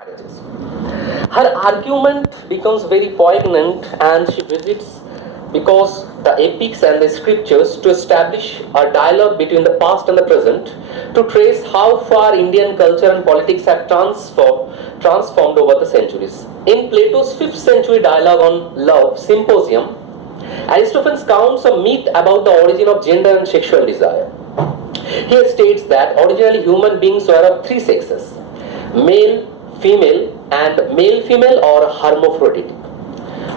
marriages. Her argument becomes very poignant and she visits because the epics and the scriptures to establish a dialogue between the past and the present to trace how far Indian culture and politics have transformed over the centuries. In Plato's 5th century dialogue on love, Symposium, Aristophanes counts a myth about the origin of gender and sexual desire. He states that originally human beings were of three sexes: male, female, and male female or hermaphroditic.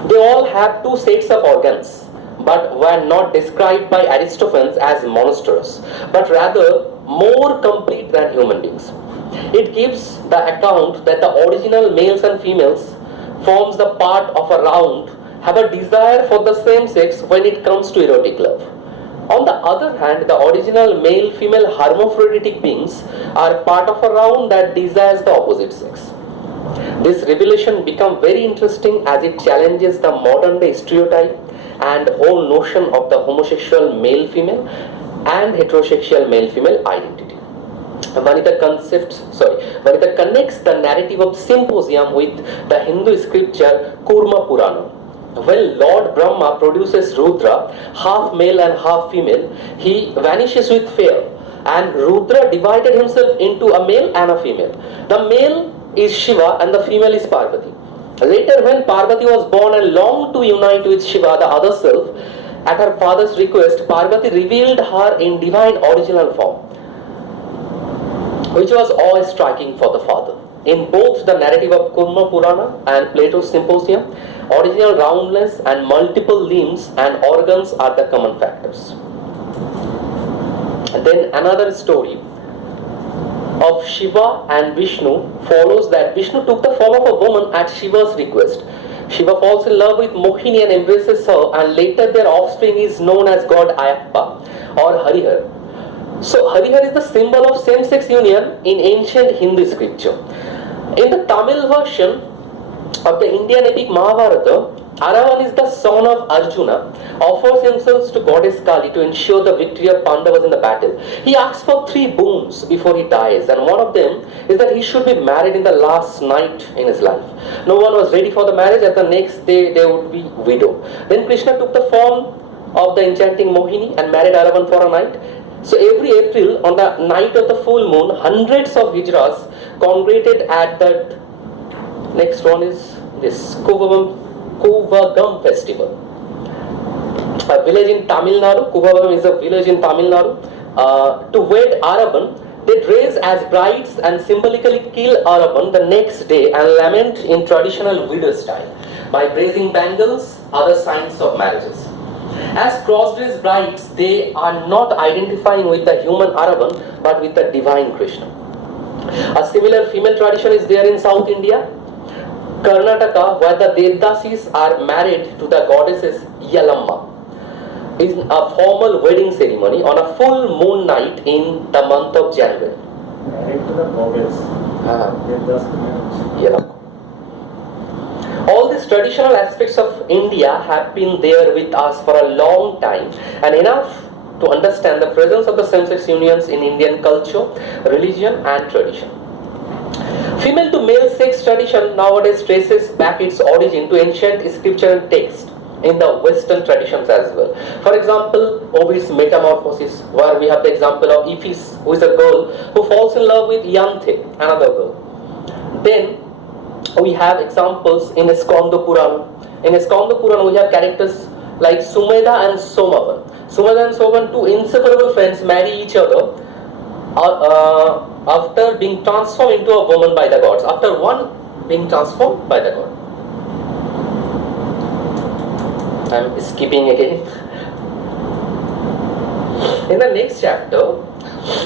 They all have two sets of organs, but were not described by Aristophanes as monstrous, but rather more complete than human beings. It gives the account that the original males and females forms the part of a round have a desire for the same sex when it comes to erotic love. On the other hand, the original male-female hermaphroditic beings are part of a round that desires the opposite sex. This revelation becomes very interesting as it challenges the modern day stereotype and whole notion of the homosexual male-female and heterosexual male-female identity. Vanita connects the narrative of Symposium with the Hindu scripture Kurma Purana. When Lord Brahma produces Rudra, half male and half female, he vanishes with fear, and Rudra divided himself into a male and a female. The male is Shiva and the female is Parvati. Later, when Parvati was born and longed to unite with Shiva, the other self, at her father's request, Parvati revealed her in divine original form, which was awe-striking for the father. In both the narrative of Kurma Purana and Plato's Symposium, original roundness and multiple limbs and organs are the common factors. And then another story of Shiva and Vishnu follows that Vishnu took the form of a woman at Shiva's request. Shiva falls in love with Mohini and embraces her, and later their offspring is known as god Ayappa or Harihar. So Harihar is the symbol of same-sex union in ancient Hindu scripture. In the Tamil version of the Indian epic Mahabharata, Aravan is the son of Arjuna, offers himself to goddess Kali to ensure the victory of Pandavas in the battle. He asks for 3 boons before he dies, and one of them is that he should be married in the last night in his life. No one was ready for the marriage, as the next day they would be widow. Then Krishna took the form of the enchanting Mohini and married Aravan for a night. So every April, on the night of the full moon, hundreds of Hijras congregated at that. Next one is this Kuvagam festival. A village in Tamil Nadu. Kuvagam is a village in Tamil Nadu. To wed Aravan, they dress as brides and symbolically kill Aravan the next day and lament in traditional widow style by raising bangles, other signs of marriages. As cross-dressed brides, they are not identifying with the human Aravan but with the divine Krishna. A similar female tradition is there in South India, Karnataka, where the Devdasis are married to the goddesses Yalamma. Is a formal wedding ceremony on a full moon night in the month of January. Married to the goddess. Yalamma. All these traditional aspects of India have been there with us for a long time and enough to understand the presence of the same-sex unions in Indian culture, religion and tradition. Female to male sex tradition nowadays traces back its origin to ancient scripture and text in the Western traditions as well. For example, Ovid's Metamorphosis, where we have the example of Iphis, who is a girl who falls in love with Ianthe, another girl. Then we have examples in Skanda Purana. In Skanda Purana, we have characters like Sumedha and Somavan. Sumedha and Somavan, two inseparable friends, marry each other after being transformed into a woman by the gods. After one being transformed by the god. I'm skipping again. In the next chapter,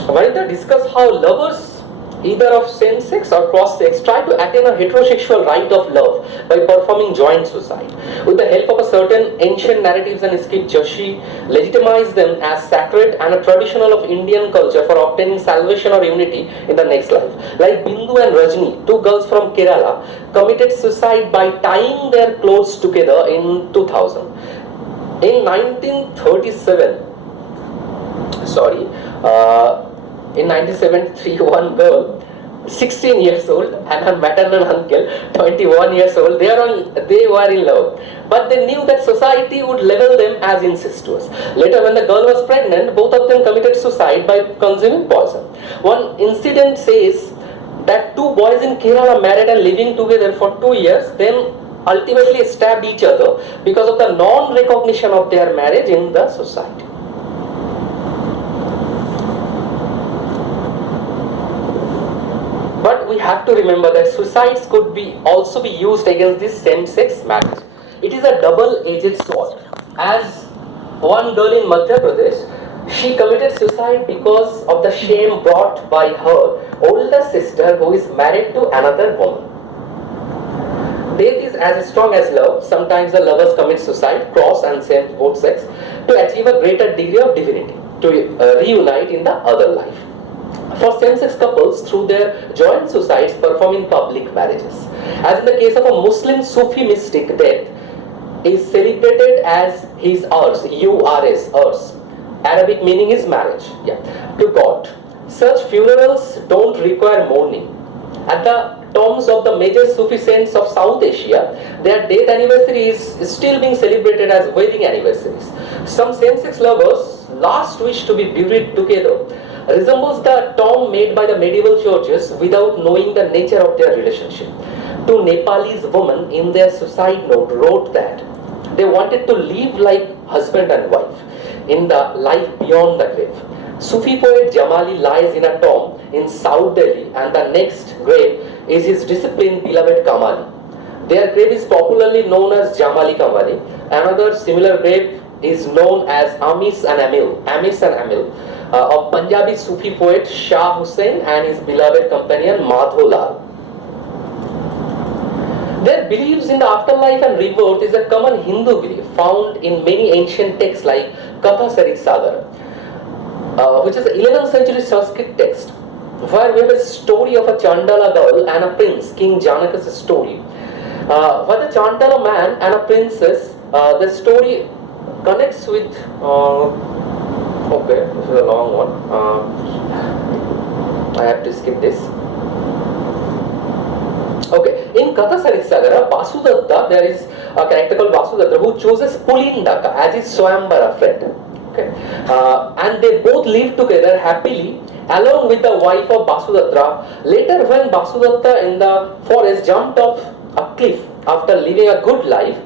Vanita discuss how lovers either of same-sex or cross-sex try to attain a heterosexual right of love by performing joint suicide. With the help of a certain ancient narratives and scripture, she legitimized them as sacred and a traditional of Indian culture for obtaining salvation or unity in the next life. Like Bindu and Rajni, two girls from Kerala, committed suicide by tying their clothes together in 2000. In 1937, in 1973, one girl 16 years old, and her maternal uncle, 21 years old, they were in love. But they knew that society would label them as incestuous. Later, when the girl was pregnant, both of them committed suicide by consuming poison. One incident says that two boys in Kerala married and living together for 2 years, then ultimately stabbed each other because of the non-recognition of their marriage in the society. But we have to remember that suicides could also be used against this same-sex marriage. It is a double-edged sword. As one girl in Madhya Pradesh, she committed suicide because of the shame brought by her older sister who is married to another woman. Death is as strong as love. Sometimes the lovers commit suicide, cross and same both sex, to achieve a greater degree of divinity, to reunite in the other life. For same-sex couples, through their joint suicides, perform in public marriages. As in the case of a Muslim Sufi mystic, death is celebrated as his urs, U-R-S, urs. Arabic meaning is marriage, to God. Such funerals don't require mourning. At the tombs of the major Sufi saints of South Asia, their death anniversary is still being celebrated as wedding anniversaries. Some same-sex lovers' last wish to be buried together resembles the tomb made by the medieval churches without knowing the nature of their relationship. Two Nepalese women in their suicide note wrote that they wanted to live like husband and wife in the life beyond the grave. Sufi poet Jamali lies in a tomb in South Delhi, and the next grave is his disciplined beloved Kamali. Their grave is popularly known as Jamali Kamali. Another similar grave is known as Amis and Amil, of Punjabi Sufi poet Shah Hussain and his beloved companion Madho Lal. Their beliefs in the afterlife and rebirth is a common Hindu belief found in many ancient texts like Katha Sarit Sagar, which is an 11th century Sanskrit text, where we have a story of a Chandala girl and a prince, King Janaka's story. Where the Chandala man and a princess, the story connects with okay, this is a long one. I have to skip this. Okay, in Katha Saritsagara, Vasudatta, there is a character called Vasudatta who chooses Pulindaka as his Swayambara friend. Okay, and they both live together happily along with the wife of Vasudatta. Later, when Vasudatta in the forest jumped off a cliff after living a good life,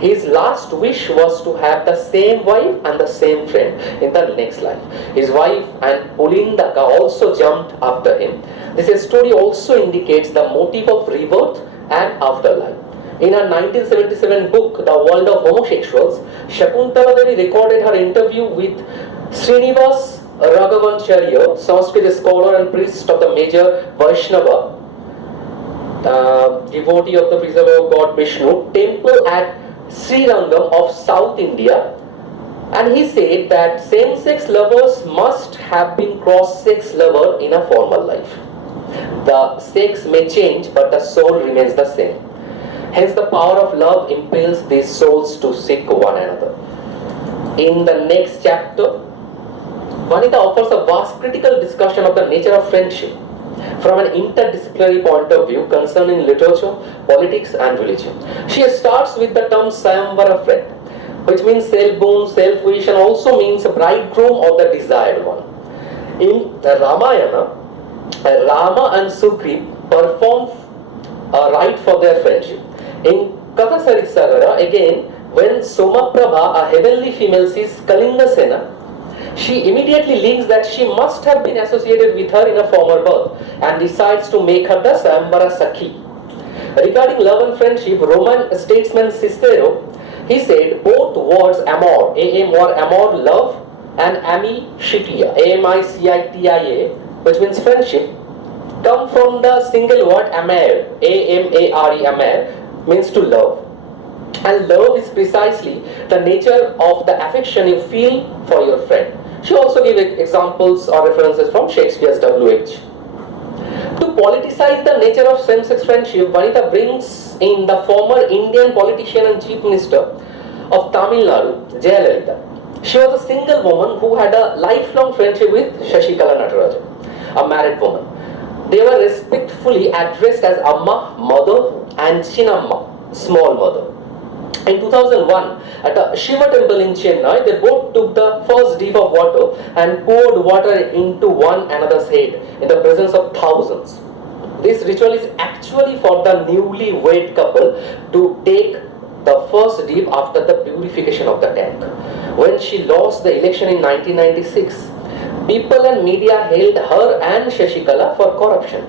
his last wish was to have the same wife and the same friend in the next life. His wife and Pulindaka also jumped after him. This story also indicates the motive of rebirth and afterlife. In her 1977 book, The World of Homosexuals, Shakuntala Devi recorded her interview with Srinivas Raghavanacharya, Sanskrit scholar and priest of the major Vaishnava, devotee of the preserver god Vishnu, temple at Srirangam of South India, and he said that same-sex lovers must have been cross-sex lovers in a former life. The sex may change, but the soul remains the same. Hence, the power of love impels these souls to seek one another. In the next chapter, Vanita offers a vast critical discussion of the nature of friendship from an interdisciplinary point of view concerning literature, politics and religion. She starts with the term Sayamvara friend, which means self-bound, self-wish, and also means a bridegroom or the desired one. In the Ramayana, Rama and Sugriv perform a rite for their friendship. In Katha Saritsagara, again, when Somaprabha, a heavenly female, sees Kalinga Sena, she immediately links that she must have been associated with her in a former birth and decides to make her the Sayambara Sakhi. Regarding love and friendship, Roman statesman Cicero, he said both words amor, A-M-O-R, amor, love, and amicitia, A-M-I-C-I-T-I-A, which means friendship, come from the single word amare, A-M-A-R-E, amare, means to love. And love is precisely the nature of the affection you feel for your friend. She also gave examples or references from Shakespeare's W.H. To politicize the nature of same-sex friendship, Vanita brings in the former Indian politician and chief minister of Tamil Nadu, Jayalalitha. She was a single woman who had a lifelong friendship with Shashikala Natarajan, a married woman. They were respectfully addressed as Amma, mother, and Chinamma, small mother. In 2001, at a Shiva temple in Chennai, they both took the first dip of water and poured water into one another's head in the presence of thousands. This ritual is actually for the newly wed couple to take the first dip after the purification of the tank. When she lost the election in 1996, people and media held her and Shashikala for corruption.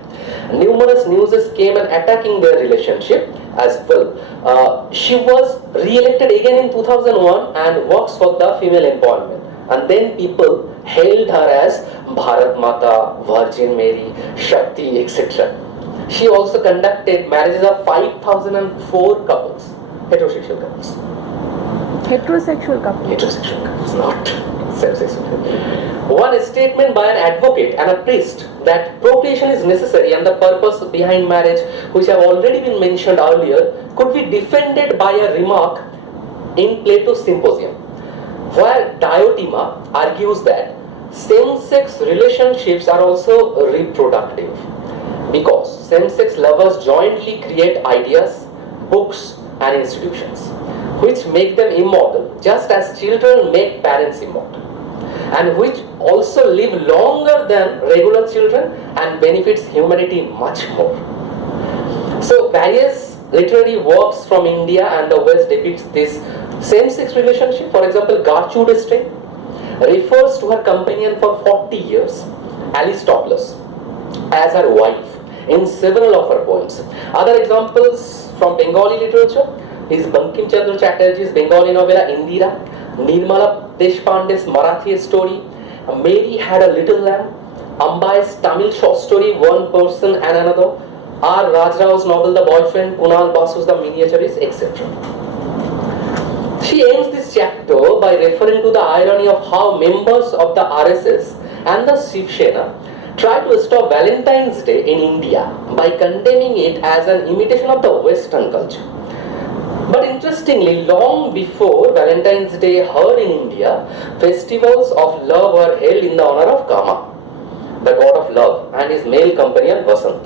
Numerous news came and attacking their relationship as well. She was re-elected again in 2001 and works for the female empowerment. And then people hailed her as Bharat Mata, Virgin Mary, Shakti, etc. She also conducted marriages of 5,004 couples, heterosexual couples. Heterosexual couple. Heterosexual couples, not same-sex. One statement by an advocate and a priest that procreation is necessary and the purpose behind marriage, which have already been mentioned earlier, could be defended by a remark in Plato's Symposium, where Diotima argues that same-sex relationships are also reproductive because same-sex lovers jointly create ideas, books, and institutions which make them immortal, just as children make parents immortal, and which also live longer than regular children and benefits humanity much more. So various literary works from India and the West depicts this same-sex relationship. For example, Gertrude Stein refers to her companion for 40 years, Aristobulus, as her wife in several of her poems. Other examples from Bengali literature is Bankim Chandra Chatterjee's Bengali novella Indira, Nirmala Deshpande's Marathi story, Mary Had a Little Lamb, Ambai's Tamil short story One Person and Another, R. Rajrao's novel The Boyfriend, Kunal Basu's The Miniaturist, etc. She ends this chapter by referring to the irony of how members of the RSS and the Shiv Sena try to stop Valentine's Day in India by condemning it as an imitation of the Western culture. But interestingly, long before Valentine's Day here in India, festivals of love were held in the honor of Kama, the god of love, and his male companion Vasant.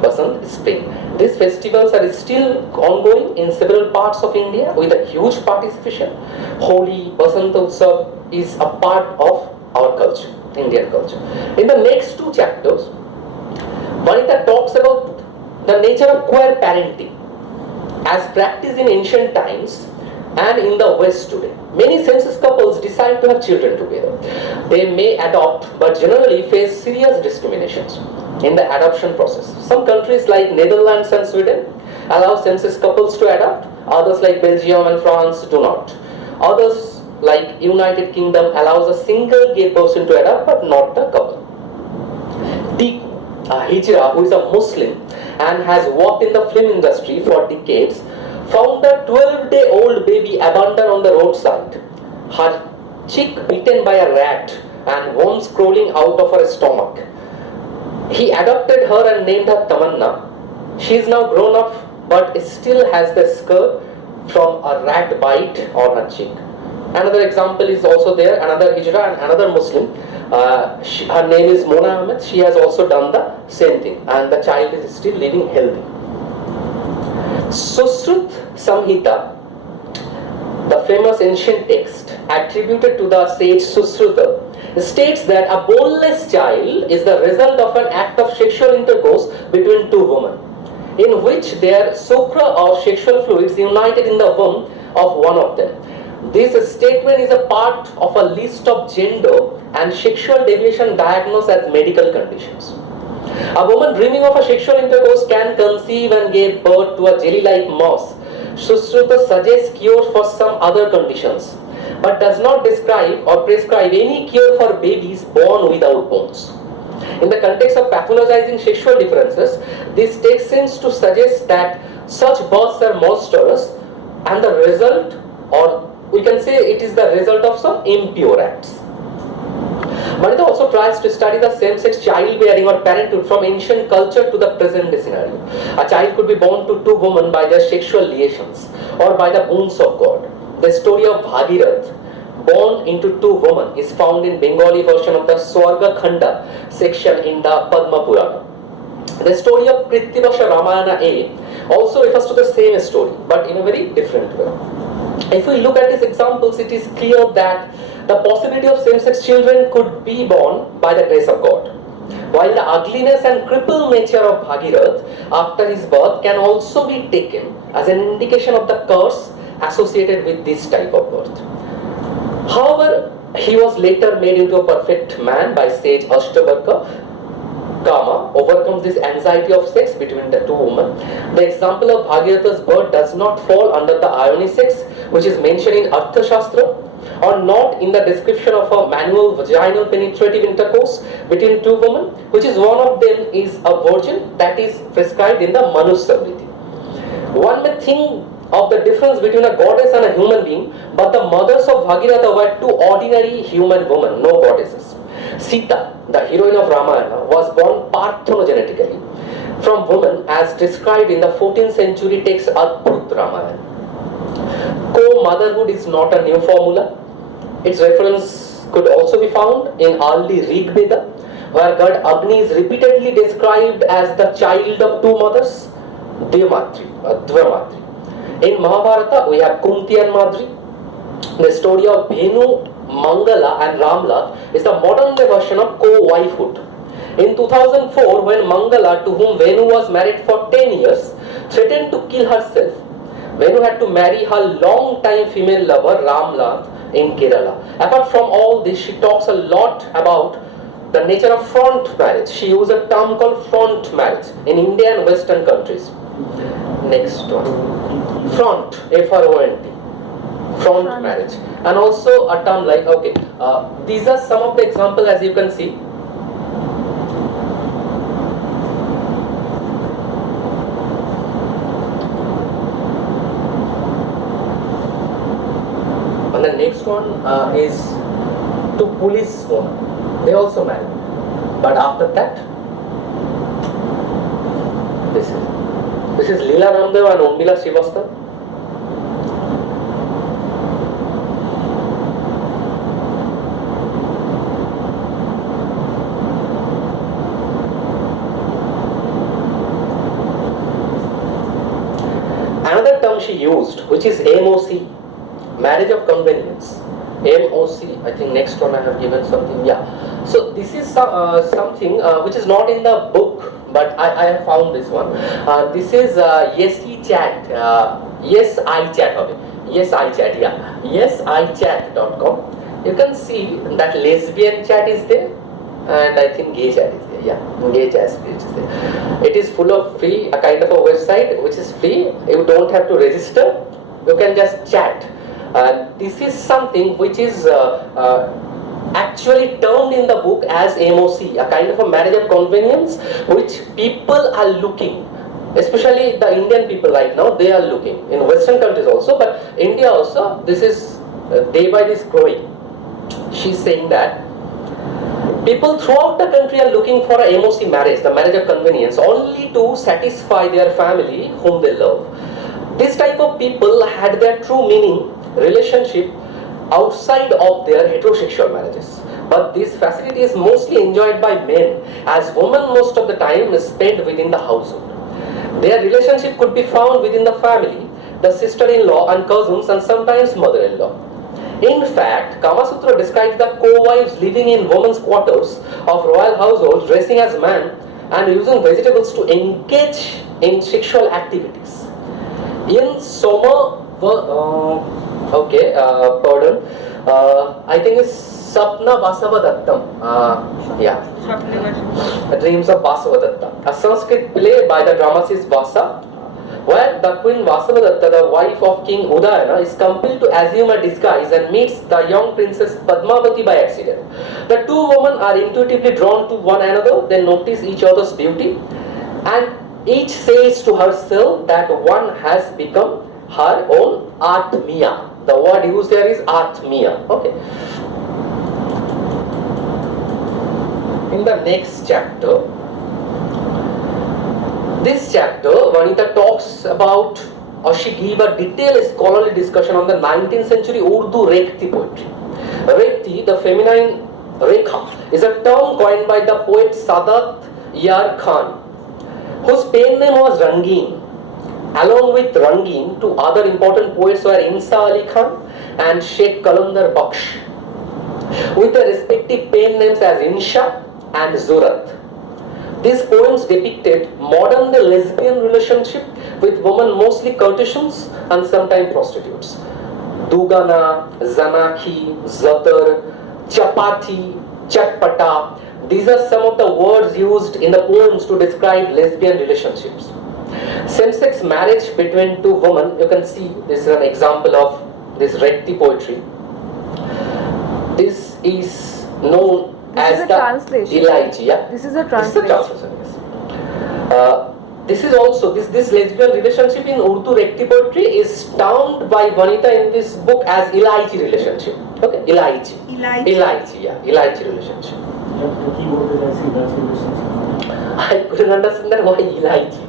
Vasant is spring. These festivals are still ongoing in several parts of India with a huge participation. Holi, Vasant Utsav is a part of our culture, Indian culture. In the next two chapters, Vanita talks about the nature of queer parenting as practiced in ancient times and in the West today. Many same-sex couples decide to have children together. They may adopt but generally face serious discriminations in the adoption process. Some countries like Netherlands and Sweden allow same-sex couples to adopt. Others like Belgium and France do not. Others like United Kingdom allows a single gay person to adopt but not the couple. Tiku, a Hijra who is a Muslim and has worked in the film industry for decades, found a 12-day-old baby abandoned on the roadside, her cheek bitten by a rat and worms crawling out of her stomach. He adopted her and named her Tamanna. She is now grown up but still has the scar from a rat bite on her cheek. Another example is also there, another Hijra and another Muslim. Her name is Mona Ahmed. She has also done the same thing and the child is still living healthy. Susrut Samhita, the famous ancient text attributed to the sage Susruta, states that a boneless child is the result of an act of sexual intercourse between two women, in which their sukra or sexual fluids united in the womb of one of them. This statement is a part of a list of gender and sexual deviation diagnosed as medical conditions. A woman dreaming of a sexual intercourse can conceive and give birth to a jelly-like mouse. Susruta suggests cure for some other conditions, but does not describe or prescribe any cure for babies born without bones. In the context of pathologizing sexual differences, this text seems to suggest that such births are monstrous and the result, or we can say it is the result of some impure acts. Vanita also tries to study the same-sex childbearing or parenthood from ancient culture to the present day scenario. A child could be born to two women by their sexual liaisons or by the wounds of God. The story of Bhagirath born into two women is found in Bengali version of the Swarga Khanda section in the Padma Purana. The story of Kritivasha Ramayana A also refers to the same story, but in a very different way. If we look at these examples, it is clear that the possibility of same-sex children could be born by the grace of God. While the ugliness and crippled nature of Bhagirath after his birth can also be taken as an indication of the curse associated with this type of birth. However, he was later made into a perfect man by sage Ashtavarka. Kama overcomes this anxiety of sex between the two women. The example of Bhagiratha's birth does not fall under the Ionic sex, which is mentioned in Artha Shastra, or not in the description of a manual vaginal penetrative intercourse between two women, which is one of them is a virgin that is prescribed in the Manusmriti. One may think of the difference between a goddess and a human being, but the mothers of Bhagiratha were two ordinary human women, no goddesses. Sita, the heroine of Ramayana, was born parthenogenetically from woman as described in the 14th century text Adbhut Ramayana. Co-motherhood is not a new formula. Its reference could also be found in early Rig Veda, where god Agni is repeatedly described as the child of two mothers, Dvamatri. In Mahabharata, we have Kunti and Madri. The story of Bhenu, Mangala and Ramla is the modern day version of co-wifehood. In 2004, when Mangala, to whom Venu was married for 10 years, threatened to kill herself, Venu had to marry her long-time female lover Ramla in Kerala. Apart from all this, she talks a lot about the nature of front marriage. She used a term called front marriage in India and Western countries. Next one. Front, F-R-O-N-T. Front marriage. And also a term like, okay, these are some of the examples as you can see. And the next one is two police women. They also married. But after that, this is Leela Ramdev and Umbila Srivastava. Another term she used, which is MOC, marriage of convenience. MOC, I think next one I have given something, yeah. So this is something which is not in the book, but I have found this one. This is Yesi Chat, Yes I Chat, okay. Yes I Chat, yeah. YesIChat.com. You can see that lesbian chat is there, and I think gay chat is there, yeah. Gay chat is there. It is full of free, a kind of a website which is free. You don't have to register. You can just chat. This is something which is actually termed in the book as MOC, a kind of a marriage of convenience, which people are looking, especially the Indian people right now, they are looking. In Western countries also, but India also, this is day by day growing. She's saying that people throughout the country are looking for a MOC marriage, the marriage of convenience, only to satisfy their family whom they love. This type of people had their true meaning, relationship, outside of their heterosexual marriages. But this facility is mostly enjoyed by men, as women most of the time is spent within the household. Their relationship could be found within the family, the sister-in-law and cousins, and sometimes mother-in-law. In fact, Kama Sutra describes the co-wives living in women's quarters of royal households, dressing as men and using vegetables to engage in sexual activities. In Soma, I think it's Sapna Vasavadatta. Dreams of Vasavadatta. A Sanskrit play by the dramatist Vasa, where the queen Vasavadatta, the wife of King Udayana, is compelled to assume a disguise and meets the young princess Padmavati by accident. The two women are intuitively drawn to one another, they notice each other's beauty, and each says to herself that one has become her own Atmiya. The word used there is Atmiya. Okay. In the next chapter, this chapter, Vanita talks about, or she gave a detailed scholarly discussion on the 19th century Urdu Rekhti poetry. Rekti, the feminine Rekha, is a term coined by the poet Sadat Yar Khan, whose pen name was Rangin. Along with Rangin, two other important poets were Insa Ali Khan and Sheikh Kalandar Baksh, with their respective pen names as Insha and Zurat. These poems depicted modern day lesbian relationship with women mostly courtesans and sometimes prostitutes. Dugana, Zanaki, Zatar, Chapati, Chatpata. These are some of the words used in the poems to describe lesbian relationships. Same-sex marriage between two women, you can see this is an example of this Rekti poetry. This is known This is as a the translation. Ilaiji, yeah? This is a This is a translation. translation, yes. This is also, this lesbian relationship in Urdu Rekti poetry is termed by Vanita in this book as Ilaiji relationship. Okay, Ilaiji. Ilaiji, yeah, Ilaiji relationship. The keyword is actually Dutch relationship. I couldn't understand why Ilaiji.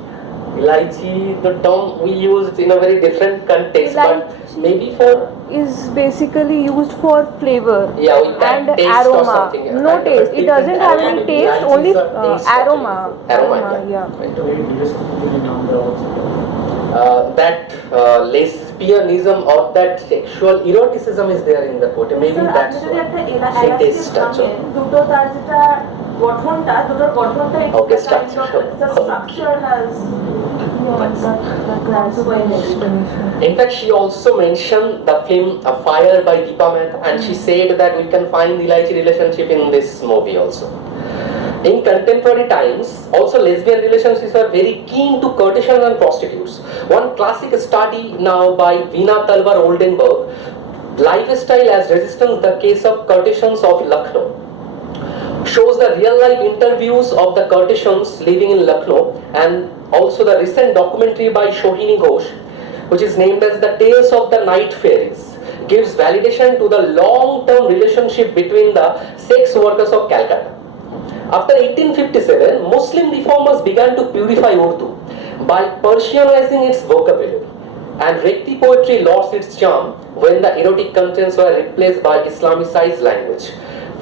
Ilaiji, the term we used in a very different context, but Ilaichi maybe for is basically used for flavor yeah, with that and taste or aroma. something. No Kind of a taste. It different doesn't have aroma. any taste, Ilaichi only is a taste aroma. actually. Yeah. It's a very disgusting number also. That lesbianism or that sexual eroticism is there in the poetry. Maybe Sir, that's আপনি যদি একটা সেই elastic taste structure. ভাঙেন, দুটো তার যেটা গঠনটা, দুটোর গঠনটা it's Okay, the kind structure. of the structure has That's a good explanation. In fact, she also mentioned the film Fire by Deepa Mehta, and she said that we can find Ilaichi relationship in this movie also. In contemporary times, also lesbian relationships are very keen to courtesans and prostitutes. One classic study now by Veena Talwar Oldenburg, Lifestyle as Resistance, the case of courtesans of Lucknow, shows the real life interviews of the courtesans living in Lucknow, and also the recent documentary by Shohini Ghosh, which is named as The Tales of the Night Fairies, gives validation to the long-term relationship between the sex workers of Calcutta. After 1857, Muslim reformers began to purify Urdu by Persianizing its vocabulary, and Rekti poetry lost its charm when the erotic contents were replaced by Islamicized language.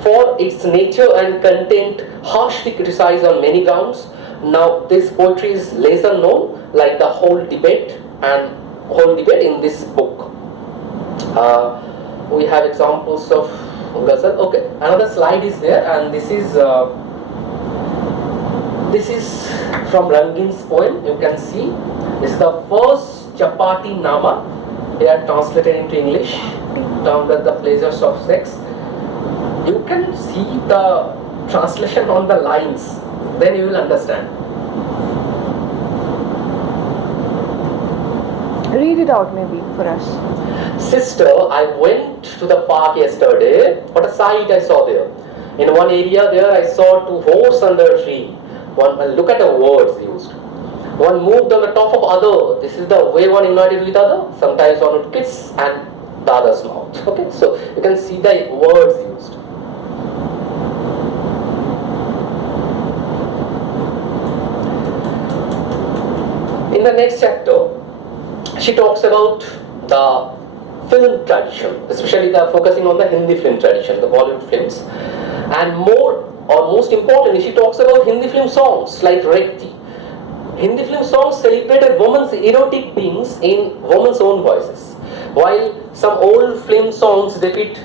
For its nature and content harshly criticized on many grounds, now this poetry is lesser known, like the whole debate in this book. We have examples of ghazal. Okay, another slide is there, and this is from Rangin's poem. You can see this is the first Chapati Nama. They are translated into English, termed as the pleasures of sex. You can see the translation on the lines, then you will understand. Read it out maybe for us. Sister, I went to the park yesterday. What a sight I saw there. In one area there I saw two horses under a tree. Look at the words used. One moved on the top of other. This is the way one united with other. Sometimes one would kiss and the other's mouth. Okay, so you can see the words used. In the next chapter, she talks about the film tradition, especially the focusing on the Hindi film tradition, the Bollywood films, and most importantly, she talks about Hindi film songs like Rekti. Hindi film songs celebrated women's erotic beings in women's own voices, while some old film songs depict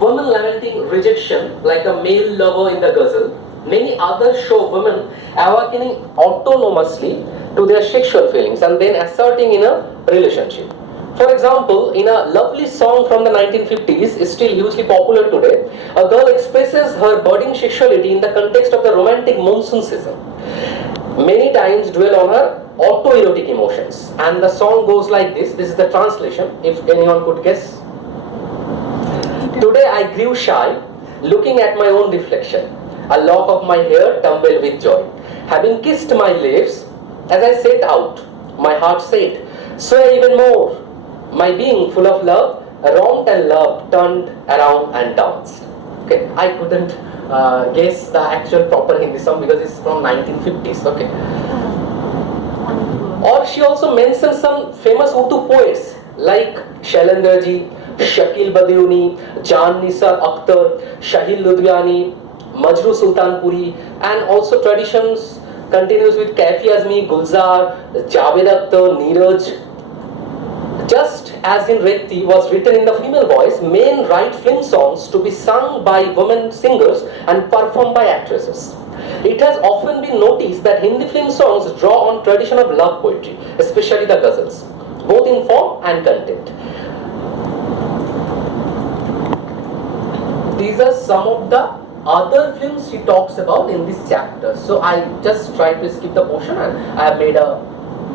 women lamenting rejection like a male lover in the ghazal. Many others show women awakening autonomously to their sexual feelings and then asserting in a relationship. For example, in a lovely song from the 1950s, is still hugely popular today, a girl expresses her budding sexuality in the context of the romantic monsoon season. Many times dwell on her autoerotic emotions, and the song goes like this. This is the translation, if anyone could guess. Today I grew shy, looking at my own reflection. A lock of my hair tumbled with joy. Having kissed my lips, as I set out, my heart said, "Swear even more." My being full of love, romped and loved, turned around and danced. Okay, I couldn't guess the actual proper Hindi song because it's from 1950s. Okay. Or she also mentions some famous Urdu poets like Shailendraji, Shakil Badiuni, Jan Nisar Akhtar, Shahil Ludhiani, Majru Sultanpuri, and also traditions continues with Kaifi Azmi, Gulzar, Javed Akhtar, Neeraj. Just as in Rekti was written in the female voice, men write film songs to be sung by women singers and performed by actresses. It has often been noticed that Hindi film songs draw on tradition of love poetry, especially the ghazals, both in form and content. These are some of the other films she talks about in this chapter. So I just tried to skip the portion and I have made a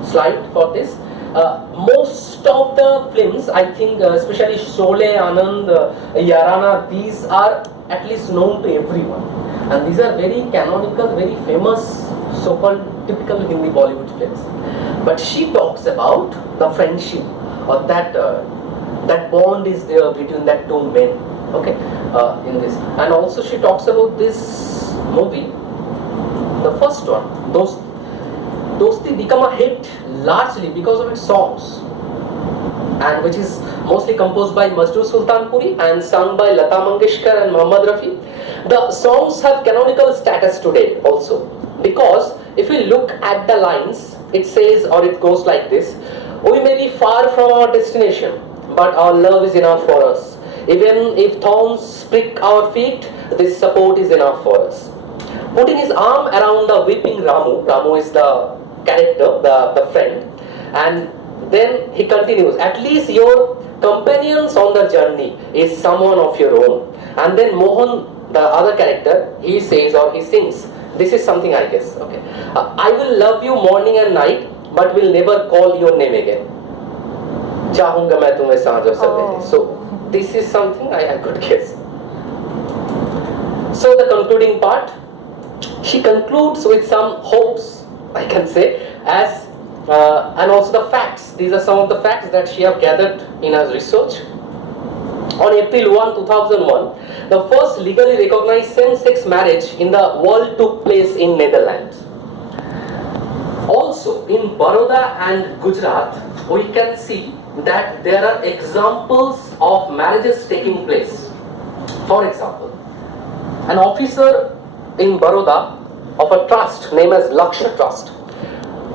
slide for this. Most of the films, I think, especially Sholay, Anand, Yarana, these are at least known to everyone. And these are very canonical, very famous, so-called typical Hindi Bollywood films. But she talks about the friendship, or that bond is there between that two men. Okay, in this, and also she talks about this movie, the first one, Dosti become a hit largely because of its songs, and which is mostly composed by Majru Sultanpuri and sung by Lata Mangeshkar and Muhammad Rafi. The songs have canonical status today also, because if we look at the lines, it says, or it goes like this: we may be far from our destination, but our love is enough for us. Even if thorns prick our feet, this support is enough for us. Putting his arm around the weeping Ramu is the character, the friend, and then he continues, at least your companions on the journey is someone of your own. And then Mohan, the other character, he says or he sings, this is something I guess, okay, I will love you morning and night, but will never call your name again. Chahunga main tumhe saanj aur sabere. So this is something I could guess. So the concluding part, she concludes with some hopes, I can say, as and also the facts. These are some of the facts that she have gathered in her research. On April 1, 2001, the first legally recognized same-sex marriage in the world took place in Netherlands. Also in Baroda and Gujarat, we can see that there are examples of marriages taking place. For example, an officer in Baroda of a trust named as Laksha Trust,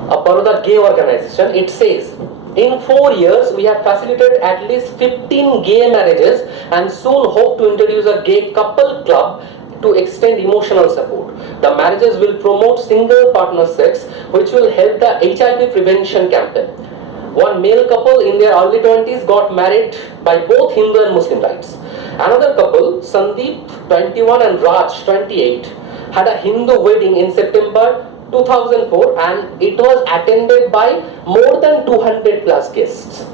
a Baroda gay organization, it says, in 4 years we have facilitated at least 15 gay marriages and soon hope to introduce a gay couple club to extend emotional support. The marriages will promote single partner sex, which will help the HIV prevention campaign. One male couple in their early 20s got married by both Hindu and Muslim rites. Another couple, Sandeep 21 and Raj 28, had a Hindu wedding in September 2004 and it was attended by more than 200 plus guests.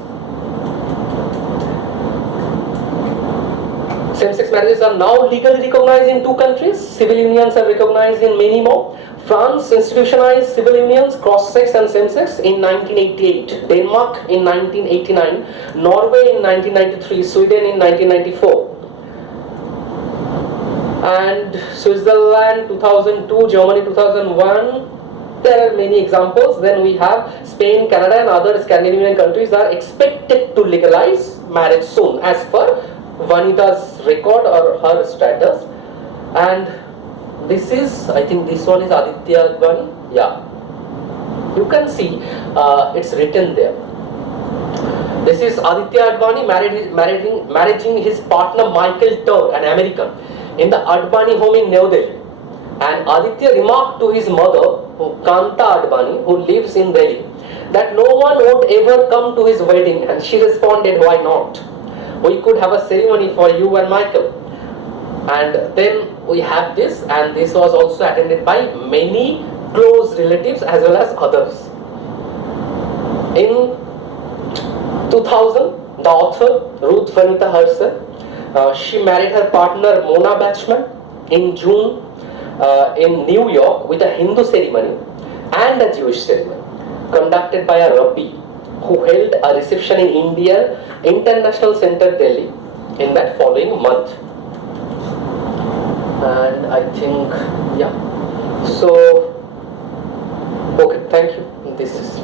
Same-sex marriages are now legally recognized in 2 countries. Civil unions are recognized in many more. France institutionalized civil unions, cross-sex and same-sex in 1988. Denmark in 1989. Norway in 1993. Sweden in 1994. And Switzerland 2002, Germany 2001. There are many examples. Then we have Spain, Canada and other Scandinavian countries are expected to legalize marriage soon as per Vanita's record or her status. And this is, I think this one is Aditya Advani. Yeah, you can see it's written there. This is Aditya Advani marrying his partner Michael Tur, an American, in the Advani home in New Delhi. And Aditya remarked to his mother, Kanta Advani, who lives in Delhi, that no one would ever come to his wedding, and she responded, why not? We could have a ceremony for you and Michael. And then we have this, and this was also attended by many close relatives as well as others. In 2000, the author Ruth Vanita herself, she married her partner Mona Bachman in June in New York with a Hindu ceremony and a Jewish ceremony conducted by a rabbi who held a reception in Indian International Center, Delhi, in that following month. And I think, yeah. So, okay, thank you. This is.